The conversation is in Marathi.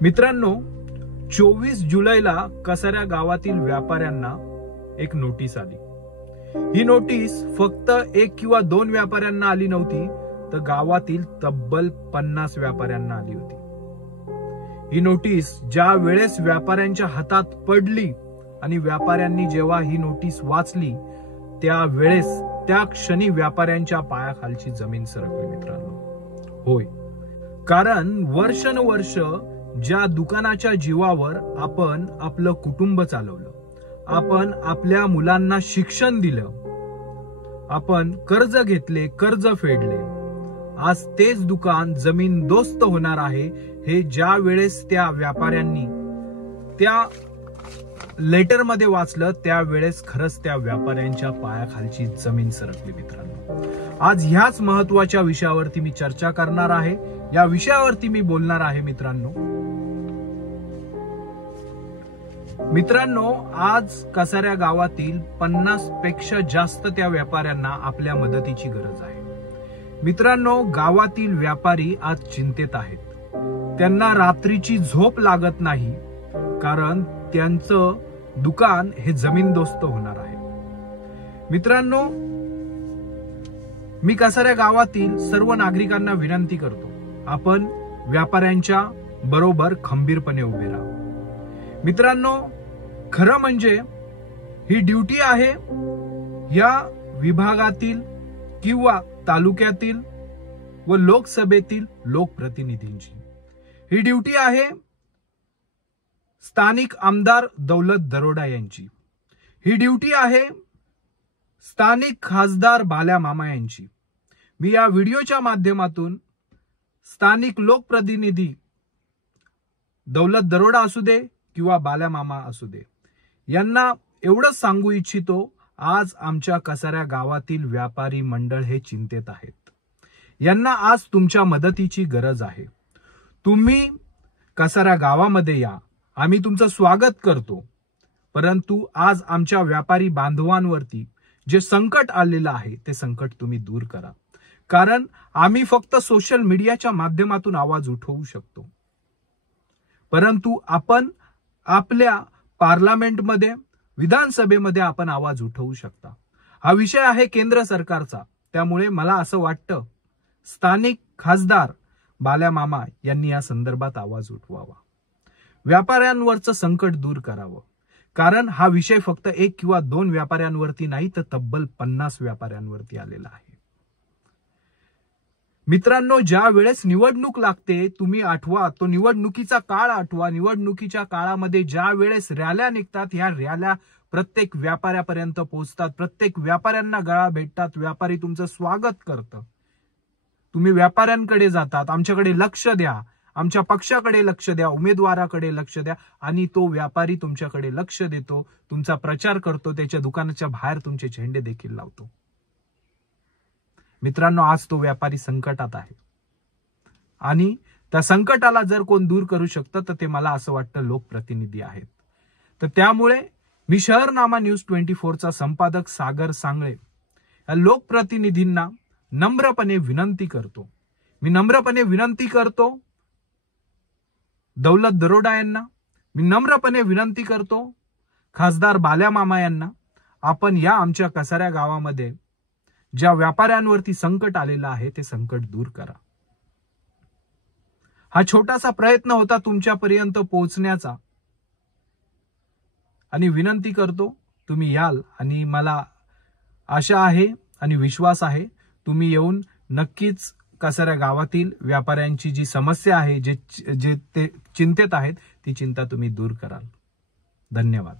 मित्रांनो, 24 जुलैला कसाऱ्या गावातील व्यापाऱ्यांना एक नोटीस आली। ही नोटीस फक्त 1 किंवा 2 व्यापाऱ्यांना आली नव्हती, तर गावातील तब्बल 50 व्यापाऱ्यांना आली होती। ही नोटीस ज्या वेळेस व्यापाऱ्यांच्या हातात पडली आणि व्यापाऱ्यांनी जेव्हा ही नोटीस वाचली, त्या वेळेस त्या क्षणी व्यापाऱ्यांच्या पायाखालची जमीन सरकली मित्रांनो। होय, कारण वर्षानुवर्ष ज्या दुकानाच्या जीवावर आपण आपलं कुटुंब चालवलं, आपण आपल्या मुलांना शिक्षण दिलं, आपण कर्ज घेतले, कर्ज फेडले, आज तेच दुकान जमीनदोस्त होणार आहे हे ज्या वेळेस त्या व्यापाऱ्यांनी त्या लेटर मध्ये वाचलं, त्यावेळेस खरंच त्या व्यापाऱ्यांच्या पायाखालची जमीन सरकली मित्रांनो। आज ह्याच महत्वाच्या विषयावरती मी चर्चा करणार आहे, या विषयावरती मी बोलणार आहे मित्रांनो, आज कसाऱ्या गावातील 50 पेक्षा जास्त त्या व्यापाऱ्यांना आपल्या मदतीची गरज आहे। मित्रांनो, गावातील व्यापारी आज चिंतेत आहेत, त्यांना रात्रीची झोप लागत नाही, कारण त्यांचं दुकान हे जमीनदोस्त होणार आहे। मित्रांनो, मी कसाऱ्या गावातील सर्व नागरिकांना विनंती करतो, आपण व्यापाऱ्यांच्या बरोबर खंबीरपणे उभे राहा। मित्रांनो, खरं म्हणजे ही ड्युटी आहे या विभागातील किंवा तालुक्यातील व लोकसभेतील लोकप्रतिनिधींची। ही ड्युटी आहे स्थानिक आमदार दौलत दरोडा यांची। ही ड्युटी आहे स्थानिक खासदार बाल्या मामा यांची। मी या व्हिडिओच्या माध्यमातून स्थानिक लोकप्रतिनिधी दौलत दरोडा असू दे किंवा बाल्या मामा असू दे, यांना एवढंच सांगू इच्छितो, आज आमच्या कसाऱ्या गावातील व्यापारी मंडळ हे चिंतेत आहेत। यांना आज तुमच्या मदतीची गरज आहे। तुम्ही कसाऱ्या गावामध्ये या, आम्ही तुमचं स्वागत करतो, परंतु आज आमच्या व्यापारी बांधवांवरती जे संकट आलेलं आहे ते संकट तुम्ही दूर करा, कारण आम्ही फक्त सोशल मीडियाच्या माध्यमातून आवाज उठवू शकतो, परंतु आपण आपल्या पार्लमेंटमध्ये, विधानसभेमध्ये आपण आवाज उठवू शकता। हा विषय आहे केंद्र सरकारचा, त्यामुळे मला असं वाटतं स्थानिक खासदार बाल्या मामा यांनी या संदर्भात आवाज उठवावा, व्यापाऱ्यांवरचं संकट दूर करावं, कारण हा विषय फक्त 1 किंवा 2 व्यापाऱ्यांवरती नाही, तर तब्बल 50 व्यापाऱ्यांवरती आलेला आहे। मित्रांनो, ज्या वेळेस निवडणूक लागते, तुम्ही आठवा, तो निवडणुकीचा काळ आठवा। निवडणुकीच्या काळामध्ये ज्या वेळेस रॅल्या निघतात, ह्या रॅल्या प्रत्येक व्यापाऱ्यापर्यंत पोहोचतात, प्रत्येक व्यापाऱ्यांना गळा भेटतात, व्यापारी तुमचं स्वागत करतात, तुम्ही व्यापाऱ्यांकडे जातात, आमच्याकडे लक्ष द्या, आमच्या पक्षाकडे लक्ष द्या, उमेदवाराकडे लक्ष द्या, आणि तो व्यापारी तुमच्याकडे लक्ष देतो, तुमचा प्रचार करतो, त्याच्या दुकानाच्या बाहेर तुमचे झेंडे देखील लावतो। मित्रांनो, आज तो व्यापारी संकटात आहे आणि त्या संकटाला जर कोण दूर करू शकतं तर ते मला असं वाटतं लोकप्रतिनिधी आहेत। तर त्यामुळे मी शहरनामा न्यूज 24चा संपादक सागर सांगळे या लोकप्रतिनिधींना नम्रपणे विनंती करतो, मी नम्रपणे विनंती करतो दौलत दरोडा यांना, मी नम्रपणे विनंती करतो खासदार बाल्या मामा यांना, आपण या आमच्या कसाऱ्या गावामध्ये ज्या व्यापाऱ्यांवरती संकट आलेलं आहे ते संकट दूर करा। हा छोटासा प्रयत्न होता तुमच्यापर्यंत पोहोचण्याचा, आणि विनंती करतो तुम्ही याल, आणि मला आशा आहे आणि विश्वास आहे तुम्ही येऊन नक्कीच कसाऱ्या गावातील व्यापाऱ्यांची जी समस्या आहे, जे ते चिंतेत आहेत, ती चिंता तुम्ही दूर कराल। धन्यवाद।